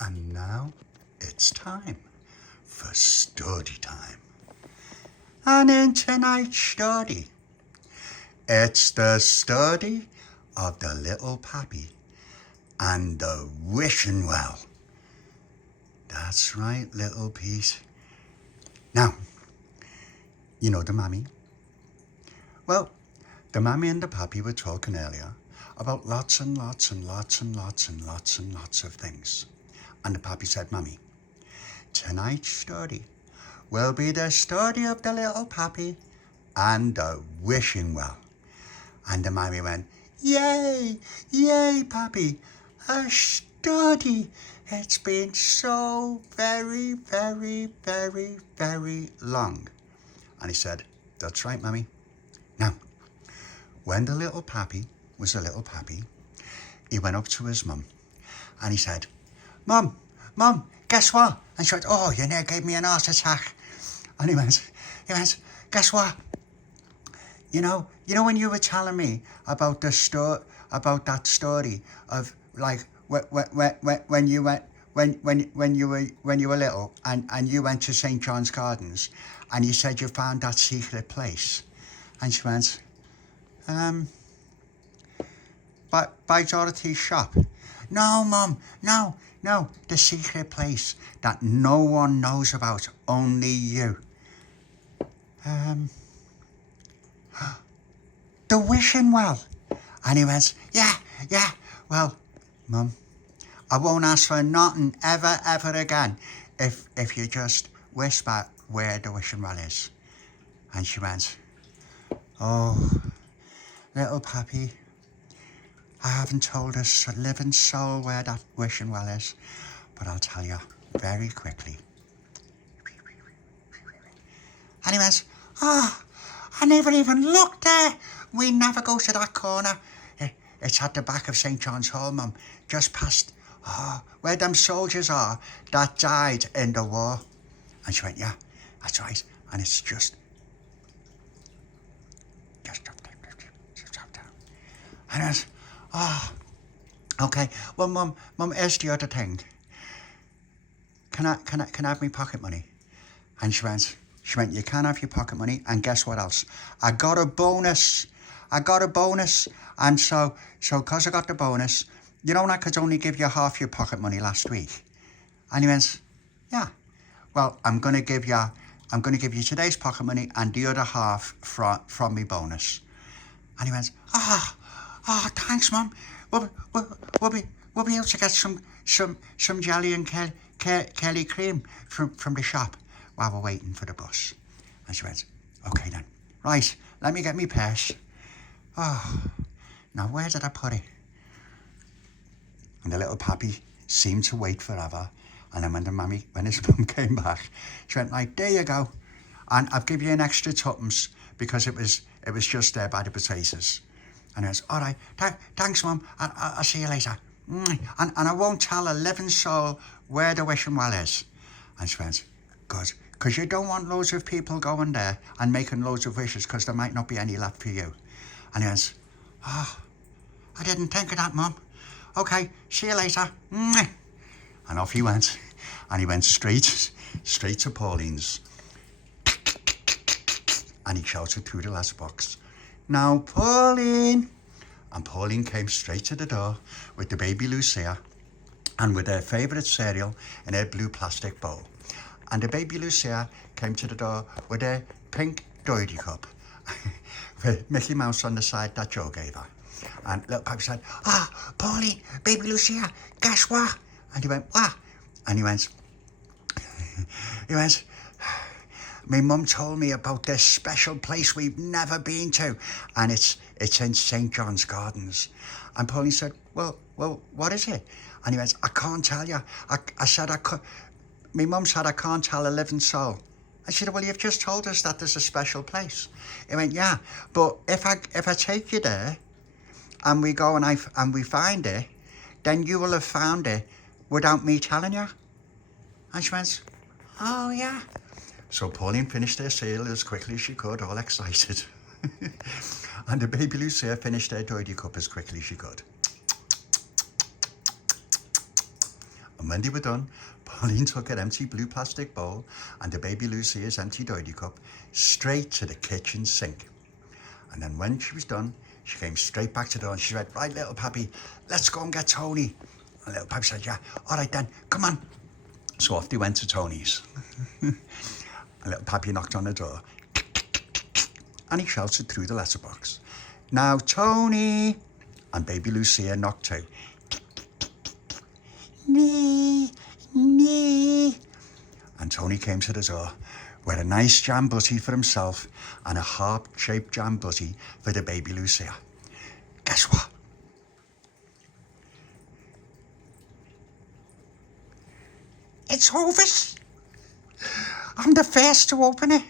And now it's time for Stordy time. And in tonight's story, it's the story of the Little Papi and the wishing well. That's right, little Pete. Now, you know the mammy? Well, the mammy and the pappy were talking earlier about lots and lots and lots and lots and lots and lots of things. And the pappy said, Mammy, tonight's story will be the story of the little pappy and the wishing well. And the mammy went, Yay, yay, pappy, a story. It's been so very, very, very, very long. And he said, That's right, Mammy. Now, when the little pappy was a little pappy, he went up to his mum and he said, Mum, guess what? And she went, Oh, you near gave me an heart attack. And he went, guess what? You know when you were telling me about that story of like when you were little and you went to St. John's Gardens and you said you found that secret place. And she went, by Dorothy's shop. No, Mum, no, the secret place that no one knows about, only you. The wishing well. And he went, yeah, well, Mum, I won't ask for nothing ever again if you just whisper where the wishing well is. And she went, Oh, little Pappy, I haven't told a living soul where that wishing well is, but I'll tell you very quickly. And he went, Oh, I never even looked there. We never go to that corner. It's at the back of St. John's Hall, Mum, just past where them soldiers are that died in the war. And she went, Yeah, that's right. And it's just up there. And I went, Oh, okay. Well, Mum, here's the other thing. Can I have my pocket money? And she went, you can have your pocket money, and guess what else? I got a bonus. And so because I got the bonus, you know, I could only give you half your pocket money last week. And he went, Yeah. Well, I'm gonna give you today's pocket money and the other half from me bonus. And he went, Oh, thanks, Mum. We'll be able to get some jelly and Kelly cream from the shop while we're waiting for the bus. And she went, Okay then. Right, let me get me purse. Oh, now where did I put it? And the little Pappy seemed to wait forever. And then when his mum came back, she went, Like, there you go. And I've given you an extra tuppence because it was just there by the potatoes. And I was, All right, thanks, Mum. I'll see you later. And I won't tell a living soul where the wishing well is. And she went, Good, because you don't want loads of people going there and making loads of wishes because there might not be any left for you. And he went, Oh, I didn't think of that, Mum. Okay, see you later. And off he went. And he went straight to Pauline's. And he shouted through the last box, Now, Pauline. And Pauline came straight to the door with the baby Lucia and with her favourite cereal in her blue plastic bowl. And the baby Lucia came to the door with her pink Stordy cup with Mickey Mouse on the side that Joe gave her. And little Pappy said, Pauline, baby Lucia, guess what? And he went, What? And he went, My mum told me about this special place we've never been to, and it's in St. John's Gardens. And Pauline said, Well, what is it? And he went, I can't tell you. I said I could. My mum said I can't tell a living soul. I said, Well, you've just told us that there's a special place. He went, Yeah, but if I take you there, and we go and we find it, then you will have found it without me telling you. And she went, Oh, yeah. So Pauline finished her cereal as quickly as she could, all excited. And the baby Lucia finished her Stordy cup as quickly as she could. And when they were done, Pauline took an empty blue plastic bowl and the baby Lucia's empty doily cup straight to the kitchen sink. And then when she was done, she came straight back to the door and she said, right, little Papi, let's go and get Tony. And little Papi said, yeah, all right then, come on. So off they went to Tony's. And little Papi knocked on the door and he shouted through the letterbox, now Tony. And baby Lucia knocked too. Nee, nee. And Tony came to the door with a nice jam butty for himself and a heart-shaped jam butty for the baby Lucia. Guess what? It's over. I'm the first to open it.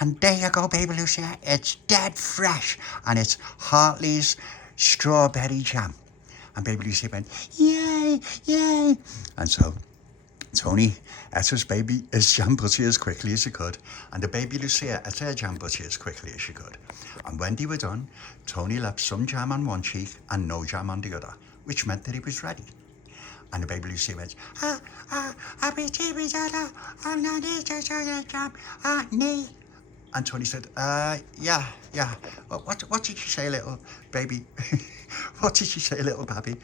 And there you go, baby Lucia. It's dead fresh. And it's Hartley's strawberry jam. And baby Lucia went, yay, yay. And so Tony ate his jam butty as quickly as he could. And the baby Lucia ate her jam butty as quickly as she could. And when they were done, Tony left some jam on one cheek and no jam on the other, which meant that he was ready. And the baby Lucia went, nee. And Tony said, yeah. What did she say, little baby? What did she say, little Papi?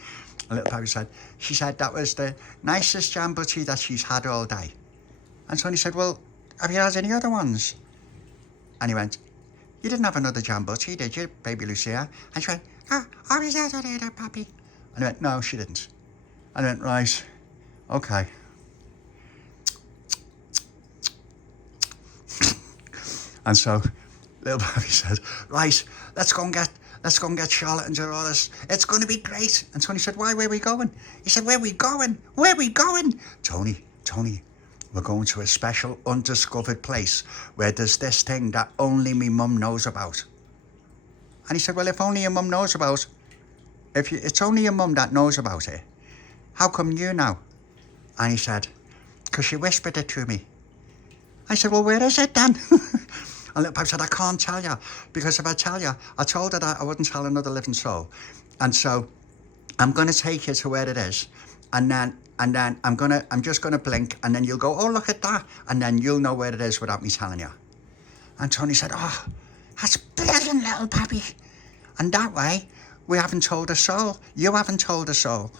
And little Papi said, she said that was the nicest jam butty that she's had all day. And Tony said, well, have you had any other ones? And he went, you didn't have another jam butty, did you, baby Lucia? And she went, I was had another, Papi. And he went, no, she didn't. And I went, right, okay. And so little Papi said, right, let's go and get Charlotte and Dolores. It's going to be great. And Tony said, why, where are we going? He said, where are we going? Where are we going? Tony, we're going to a special undiscovered place where there's this thing that only me mum knows about. And he said, well, if only your mum knows about, it's only your mum that knows about it, how come you know? And he said, because she whispered it to me. I said, well, where is it then? And little Papi said, I can't tell you, because if I tell you, I told her that I wouldn't tell another living soul. And so I'm going to take you to where it is. And then I'm just going to blink and then you'll go, oh, look at that. And then you'll know where it is without me telling you. And Tony said, oh, that's brilliant, little Papi. And that way, we haven't told a soul. You haven't told a soul.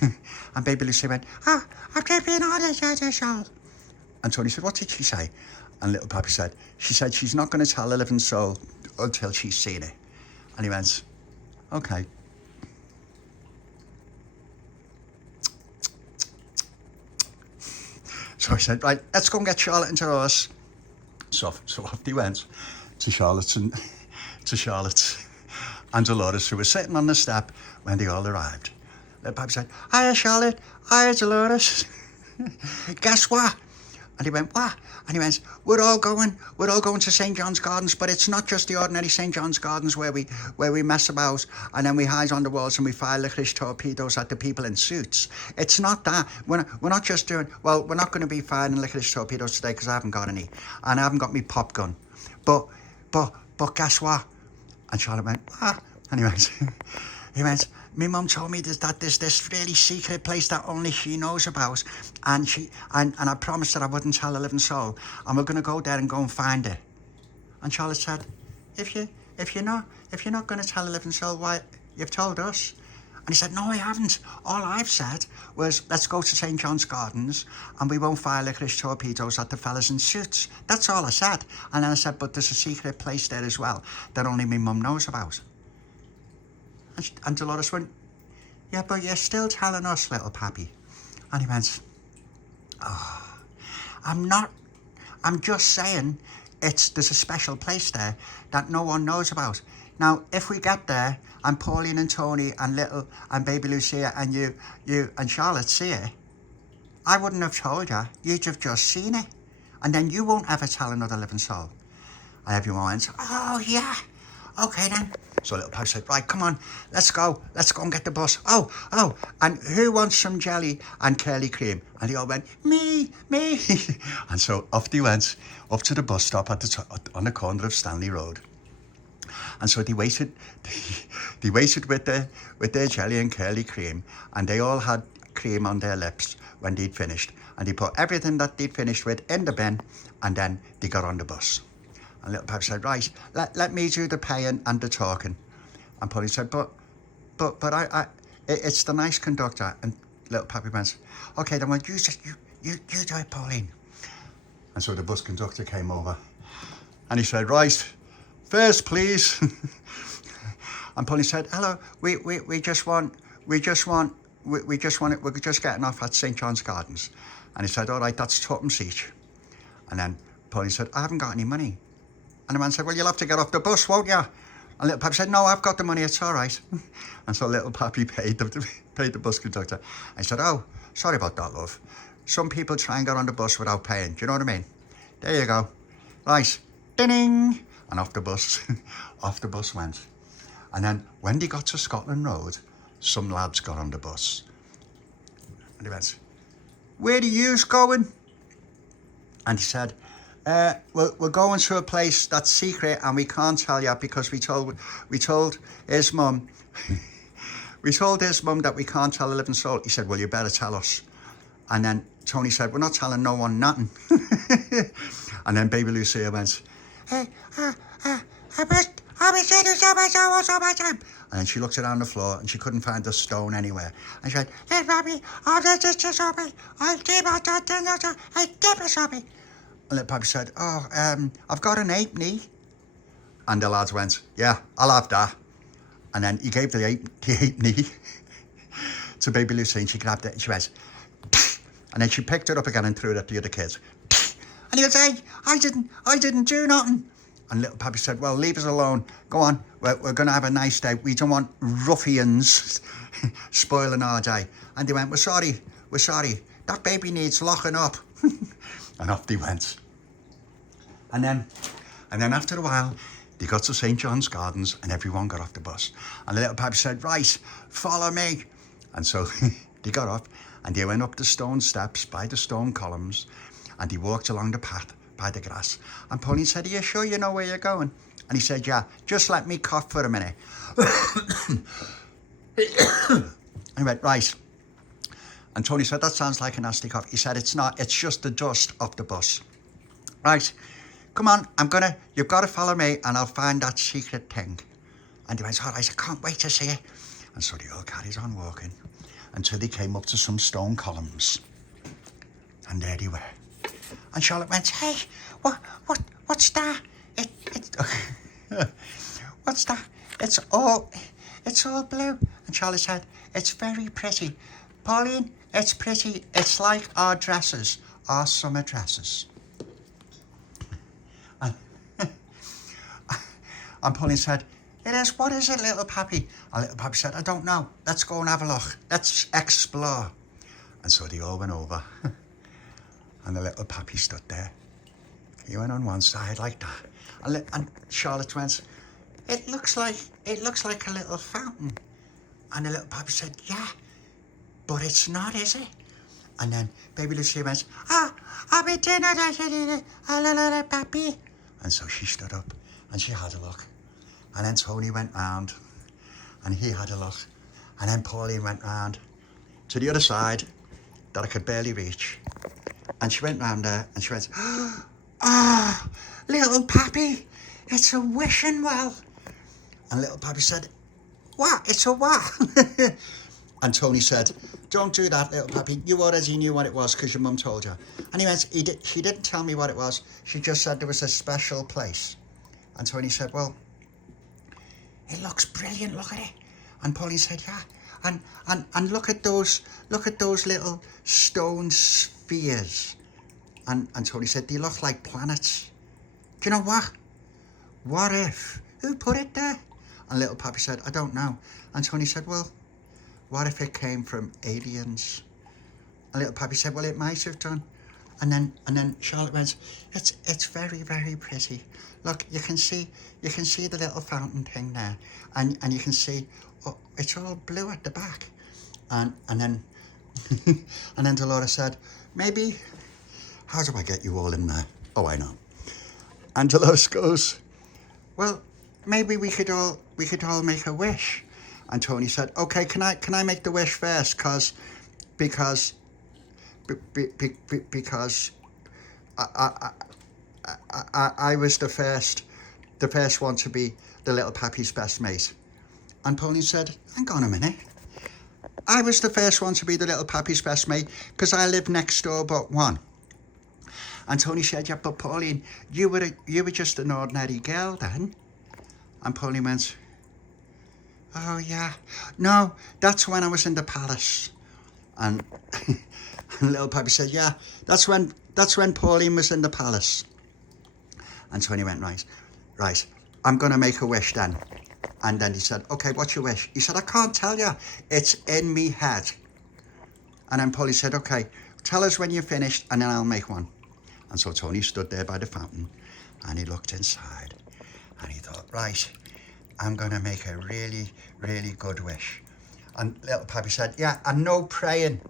And baby Lucy went, I've just been on a soul. And Tony said, what did she say? And little Papi said, she said she's not going to tell a living soul until she's seen it. And he went, okay. So I said, right, let's go and get Charlotte and Dolores. So off they went to Charlotte and Dolores, who were sitting on the step when they all arrived. Little Papi said, hiya Charlotte, hiya Dolores. Guess what? And he went, what? And he went, we're all going to St. John's Gardens, but it's not just the ordinary St. John's Gardens where we mess about and then we hide on the walls and we fire licorice torpedoes at the people in suits. It's not that. We're not just doing, well, we're not going to be firing licorice torpedoes today because I haven't got any. And I haven't got me pop gun. But guess what? And Charlotte went, what? And he went, my mum told me that there's this really secret place that only she knows about, and I promised that I wouldn't tell a living soul, and we're going to go there and go and find it. And Charlotte said, if you're not going to tell a living soul, why, you've told us. And he said, no, I haven't. All I've said was, let's go to St. John's Gardens and we won't fire licorice torpedoes at the fellas in suits. That's all I said. And then I said, but there's a secret place there as well that only my mum knows about. And Dolores went, yeah, but you're still telling us, little Papi. And he went, oh, I'm not. I'm just saying there's a special place there that no one knows about. Now, if we get there and Pauline and Tony and little and baby Lucia and you and Charlotte see it, I wouldn't have told you. You'd have just seen it. And then you won't ever tell another living soul. And everyone went, oh, yeah. Okay, then. So little Papi said, right, come on, let's go and get the bus. Oh, and who wants some jelly and curly cream? And they all went, me. And so off they went up to the bus stop on the corner of Stanley Road. And so they waited with their jelly and curly cream, and they all had cream on their lips when they'd finished. And they put everything that they'd finished with in the bin, and then they got on the bus. And Little Papi said, right, let me do the paying and the talking. And Pauline said, but it's the nice conductor. And Little Papi went, okay, then well, you do it, Pauline. And so the bus conductor came over, and he said, right, fares, please. And Pauline said, hello, we're just getting off at St. John's Gardens. And he said, all right, that's twopence each. And then Pauline said, I haven't got any money. And the man said, well, you'll have to get off the bus, won't you? And Little Papi said, no, I've got the money, it's all right. And so Little Papi paid the bus conductor. I said, oh, sorry about that, love. Some people try and get on the bus without paying. Do you know what I mean? There you go. Right, ding, and off the bus went. And then when they got to Scotland Road, some lads got on the bus. And he went, where are yous going? And he said, we're going to a place that's secret and we can't tell you because we told his mum we told his mum that we can't tell a living soul. He said, well, you better tell us. And then Tony said, we're not telling no one nothing. And then baby Lucia went, hey, and then she looked around the floor and she couldn't find a stone anywhere. And she went, hey, Robbie, I'll give us Robbie. And Little Papi said, oh, I've got an halfpenny. And the lads went, yeah, I'll have that. And then he gave the halfpenny to baby Lucy, and she grabbed it and she went, and then she picked it up again and threw it at the other kids. And he would say, I didn't do nothing. And Little Papi said, well, leave us alone. Go on, we're going to have a nice day. We don't want ruffians spoiling our day. And they went, we're sorry. That baby needs locking up. And off they went. And then after a while, they got to St. John's Gardens and everyone got off the bus. And the Little Papi said, right, follow me. And so they got up and they went up the stone steps by the stone columns and they walked along the path by the grass. And Pauline said, are you sure you know where you're going? And he said, yeah, just let me cough for a minute. And he went, right. And Tony said, that sounds like a nasty cough. He said, it's not, it's just the dust off the bus. Right, come on, you've got to follow me and I'll find that secret thing. And he went, all right, I can't wait to see it. And so they all carried on walking until they came up to some stone columns. And there they were. And Charlotte went, hey, what's that? What's that? It's all blue. And Charlotte said, it's very pretty. Pauline, it's pretty. It's like our dresses, our summer dresses. And Pauline said, it is. What is it, Little Papi? And Little Papi said, I don't know. Let's go and have a look. Let's explore. And so they all went over. And the Little Papi stood there. He went on one side like that. And Charlotte went, it looks like a little fountain. And the Little Papi said, yeah, but it's not, is it? And then baby Lucia went, I'll be dinner, Little Papi. And so she stood up and she had a look. And then Tony went round and he had a look. And then Pauline went round to the other side that I could barely reach. And she went round there and she went, Little Papi, it's a wishing well. And Little Papi said, what? It's a what? And Tony said, don't do that, Little Papi. You already knew what it was because your mum told you. And he went, she didn't tell me what it was. She just said there was a special place. And Tony said, well, it looks brilliant, look at it. And Pauline said, yeah. And look at those little stone spheres. And Tony said, they look like planets. Do you know what? What if? Who put it there? And Little Papi said, I don't know. And Tony said, well, what if it came from aliens? And Little Papi said, well, it might have done. And then Charlotte went, it's very, very pretty. Look, you can see the little fountain thing there. And you can see, oh, it's all blue at the back. And then and then Dolores said, maybe, how do I get you all in there? Oh, I know. And Dolores goes, well, maybe we could all make a wish. And Tony said, okay, can I make the wish first? Because because because I was the first one to be the little Papi's best mate. And Pauline said, hang on a minute. I was the first one to be the little Papi's best mate because I lived next door but one. And Tony said, yeah, but Pauline, you were just an ordinary girl then. And Pauline went, oh yeah, no, that's when I was in the palace. And, and little Papi said, yeah, that's when Pauline was in the palace. And Tony went, right, I'm going to make a wish then. And then he said, okay, what's your wish? He said, I can't tell you, it's in me head. And then Pauline said, okay, tell us when you're finished and then I'll make one. And so Tony stood there by the fountain and he looked inside and he thought, right, I'm going to make a really, really good wish. And little Papi said, yeah, and no praying.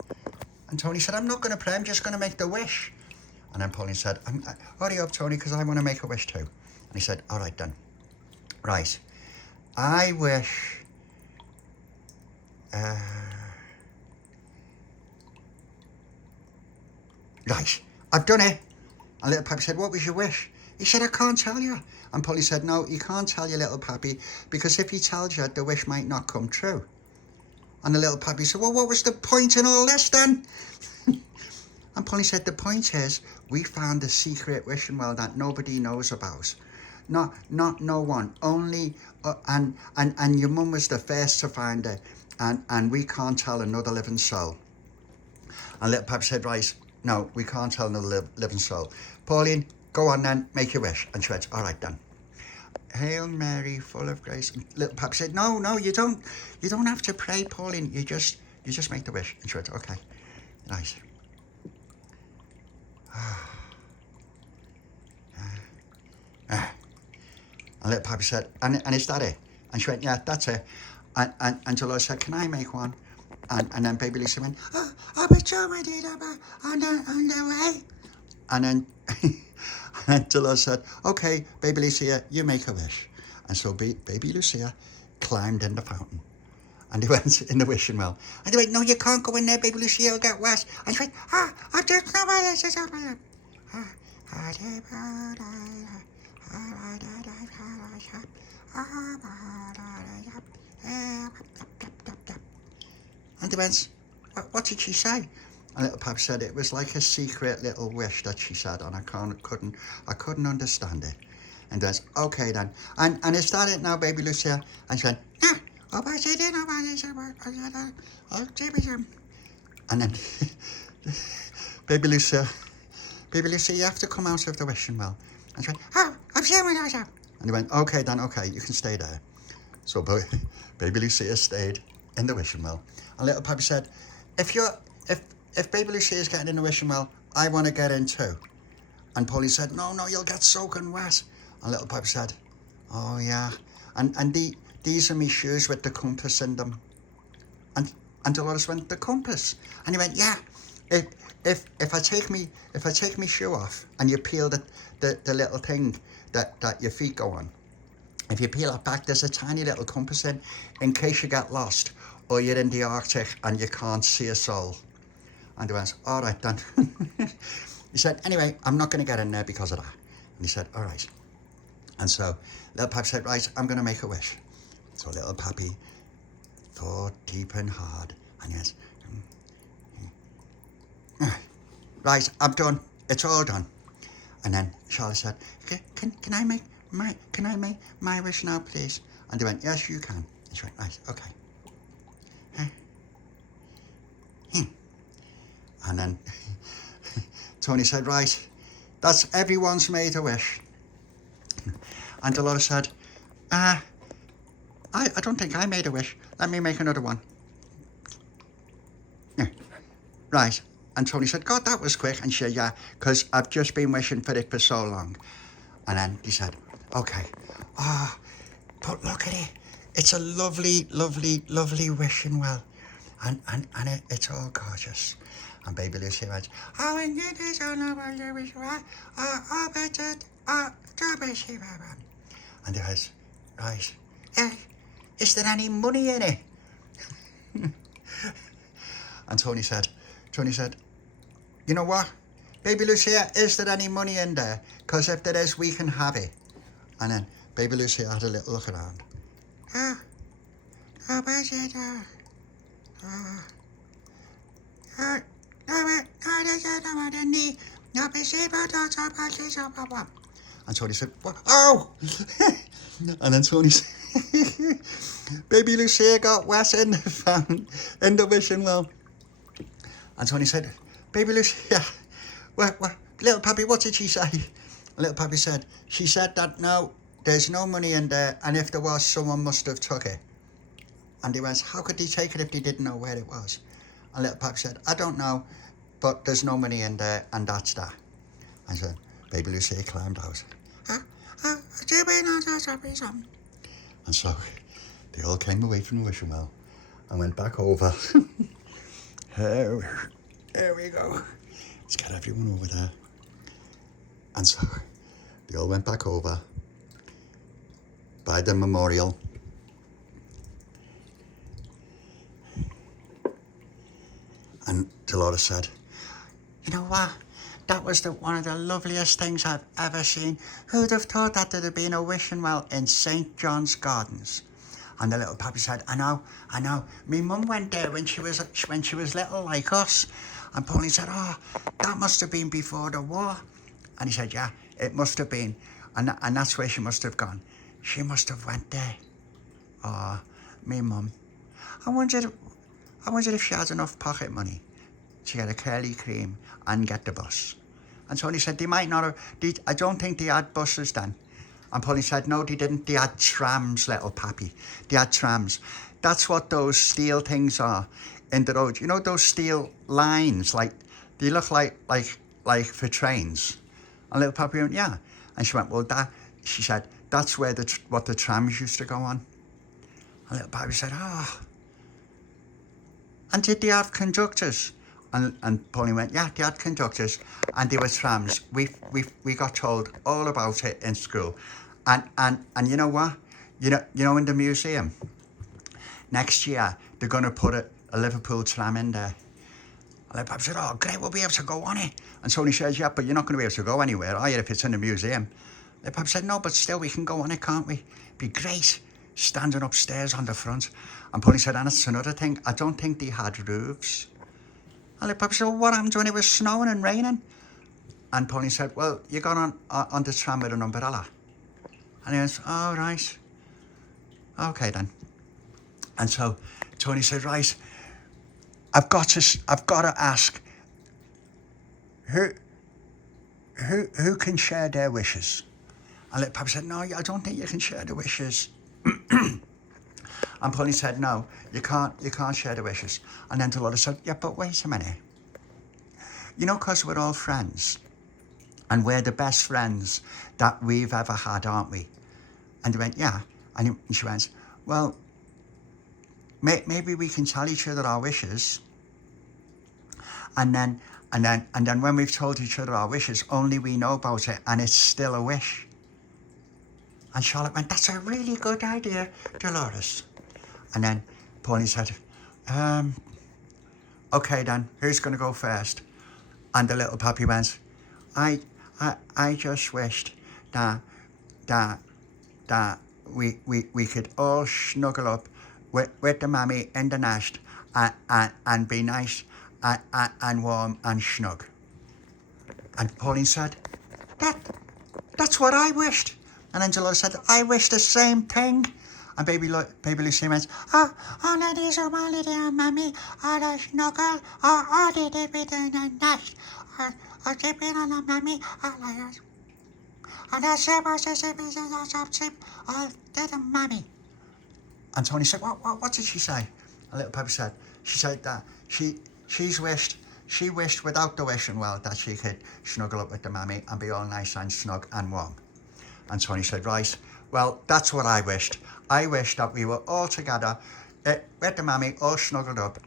And Tony said, I'm not going to pray, I'm just going to make the wish. And then Pauline said, hurry up, Tony, because I want to make a wish too. And he said, all right then. Right, I wish... Right, I've done it. And little Papi said, what was your wish? He said, I can't tell you. And Pauline said, no, you can't tell your little Papi, because if he tells you, the wish might not come true. And the little Papi said, well, what was the point in all this then? And Pauline said, the point is, we found a secret wishing well that nobody knows about. Not no one. Only, and your mum was the first to find it. And we can't tell another living soul. And little Papi said, right, no, we can't tell another living soul. Pauline, go on then, make your wish. And she went, all right then. Hail Mary, full of grace. And little Papi said, no, you don't have to pray, Pauline. You just make the wish. And she went, okay, right. And little Papi said, and is that it? And she went, yeah, that's it. And Dolores said, can I make one? And then Baby Lucy went, oh, I'll be so ready on the way. And then and Dolores said, okay, Baby Lucia, you make a wish. And so Baby Lucia climbed in the fountain. And they went in the wishing well. And they went, no, you can't go in there, Baby Lucia, you'll get wet. And she went, I don't know why this is happening. And they went, what did she say? And little Papi said it was like a secret little wish that she said, and I couldn't understand it. And they went, okay then. And is that it now, Baby Lucia? And she went, nah. And then Baby Lucia, you have to come out of the wishing well. And she went, oh, I'm sure I know. And he went, okay then, okay, you can stay there. So Baby Lucia stayed in the wishing well. And little Papi said, if Baby Lucia is getting in the wishing well, I want to get in too. And Pauline said, no, you'll get soaking wet. And little Papi said, oh yeah. And these are my shoes with the compass in them. And Dolores went, the compass? And he went, yeah. If I take me shoe off and you peel the little thing that your feet go on, if you peel it back, there's a tiny little compass in case you get lost or you're in the Arctic and you can't see a soul. And he went, all right then. He said, anyway, I'm not going to get in there because of that. And he said, all right. And so little Papi said, right, I'm going to make a wish. So little Papi thought deep and hard. And he went, right, I'm done. It's all done. And then Charlotte said, can I make my wish now, please? And they went, yes, you can. And she went, right, okay. And then Tony said, right, that's everyone's made a wish. And Dolores said, I don't think I made a wish. Let me make another one. Yeah. Right. And Tony said, God, that was quick. And she said, yeah, because I've just been wishing for it for so long. And then he said, okay. But look at it. It's a lovely, lovely, lovely wishing well. And it's all gorgeous. And Baby Lucy went, oh, and it is all over your wish well. And he goes, right. Is there any money in it? And Tony said, Tony said, you know what? Baby Lucia, is there any money in there? Because if there is, we can have it. And then Baby Lucia had a little look around. Where's it? And Tony said, what? Oh! And then Tony said, Baby Lucia got wet in the wishing well. And Tony said, Baby Lucia, what, Little Papi, what did she say? And Little Papi said, she said that no, there's no money in there, and if there was, someone must have took it. And he went, how could they take it if they didn't know where it was? And Little Papi said, I don't know, but there's no money in there, and that's that. And so Baby Lucia climbed out. And so they all came away from the wishing well and went back over. There we go. Let's get everyone over there. And so they all went back over by the memorial. And Dolores said, you know what? That was one of the loveliest things I've ever seen. Who'd have thought that there'd have been a wishing well in St. John's Gardens? And the Little Papi said, I know. Me mum went there when she was little like us. And Pauline said, oh, that must have been before the war. And he said, yeah, it must have been. And that's where she must have gone. She must have went there. Oh, me mum. I wondered if she had enough pocket money to get a curly cream and get the bus. And Tony said, they might not have. I don't think they had buses then. And Pauline said, no, they didn't. They had trams, Little Papi. They had trams. That's what those steel things are in the road. You know those steel lines? Like, they look like for trains. And Little Papi went, yeah. And she went, well, she said, that's where what the trams used to go on. And Little Papi said, oh. And did they have conductors? And Pauline went, yeah, they had conductors and they were trams. We got told all about it in school. And you know what? You know in the museum, next year they're gonna put a Liverpool tram in there. And Papi said, oh great, we'll be able to go on it. And Tony says, yeah, but you're not gonna be able to go anywhere, are you, if it's in the museum? And Papi said, no, but still we can go on it, can't we? Be great, standing upstairs on the front. And Pauline said, and it's another thing, I don't think they had roofs. And Papi said, well, what happened when it was snowing and raining? And Pauline said, well, you got on the tram with an umbrella. And he went, oh, right. Okay, then. And so Tony said, right, I've got to ask, who can share their wishes? And Little Papi said, no, I don't think you can share the wishes. And Pauline said, no, you can't share the wishes. And then Dolores said, yeah, but wait a minute. You know, because we're all friends. And we're the best friends that we've ever had, aren't we? And they went, yeah. And she went, well, maybe we can tell each other our wishes. And then when we've told each other our wishes, only we know about it and it's still a wish. And Charlotte went, that's a really good idea, Dolores. And then Pauline said, okay then, who's going to go first? And the Little Papi went, I just wished that we could all snuggle up with the mammy in the nest and be nice and warm and snug. And Pauline said, that's what I wished. And then Dolores said, I wish the same thing. And baby Lucy went, oh, no, these are my little mammy, or a snuggle, or they did it in a nest, or zip in on a mammy, or a zip, or the mammy. And Tony said, what did she say? And Little Papi said, she said that she wished without the wishing well that she could snuggle up with the mammy and be all nice and snug and warm. And Tony said, right, well, that's what I wished. I wished that we were all together with the mammy, all snuggled up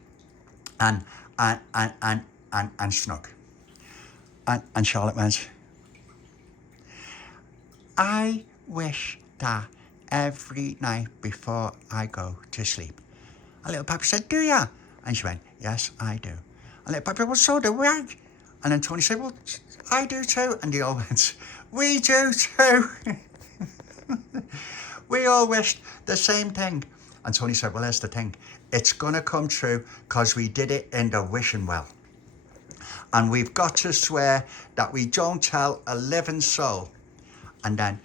and snug. And Charlotte went, I wish that every night before I go to sleep. And Little Papi said, do ya? And she went, yes, I do. And Little Papi, well, so do we. And then Tony said, well, I do too. And they all went, we do too. We all wished the same thing. And Tony said, well, here's the thing. It's going to come true because we did it in the wishing well. And we've got to swear that we don't tell a living soul. And then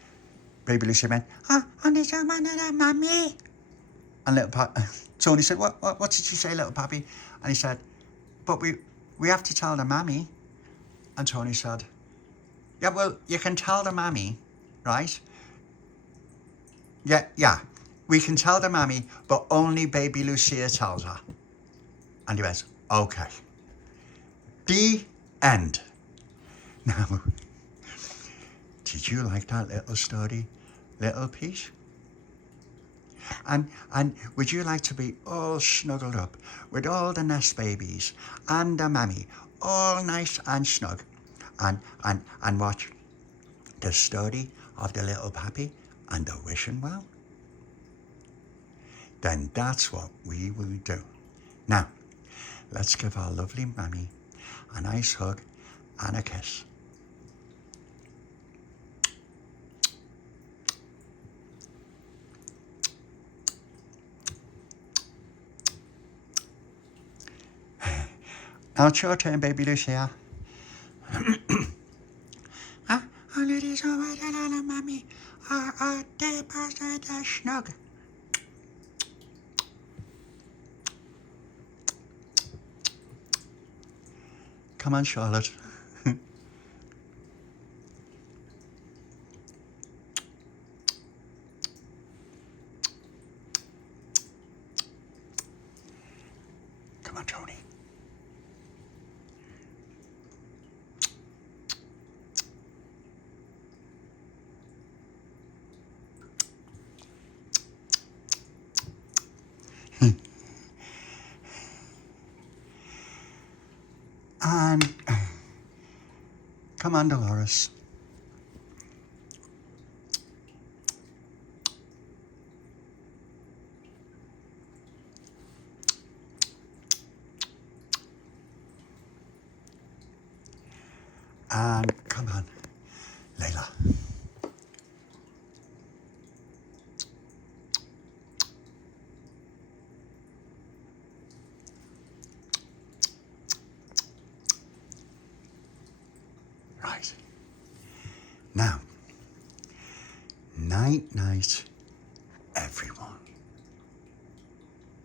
Baby Lucy went, and it's a man and a mummy. And Tony said, what did she say, Little Papi? And he said, but we have to tell the mammy. And Tony said, yeah, well, you can tell the mammy, right? Yeah, we can tell the mammy, but only Baby Lucia tells her. And he went, okay. The end. Now, did you like that little story, little piece? And would you like to be all snuggled up with all the nest babies and the mammy, all nice and snug, and watch the story of the Little Papi and the wishing well? Then that's what we will do. Now, let's give our lovely mammy a nice hug and a kiss. Now it's your turn, Baby Lucia. Ladies over the mommy are deep as a snug. Come on, Charlotte. Come on, Tony. And come on, Dolores. And come on, Layla. Right. Now, night, night.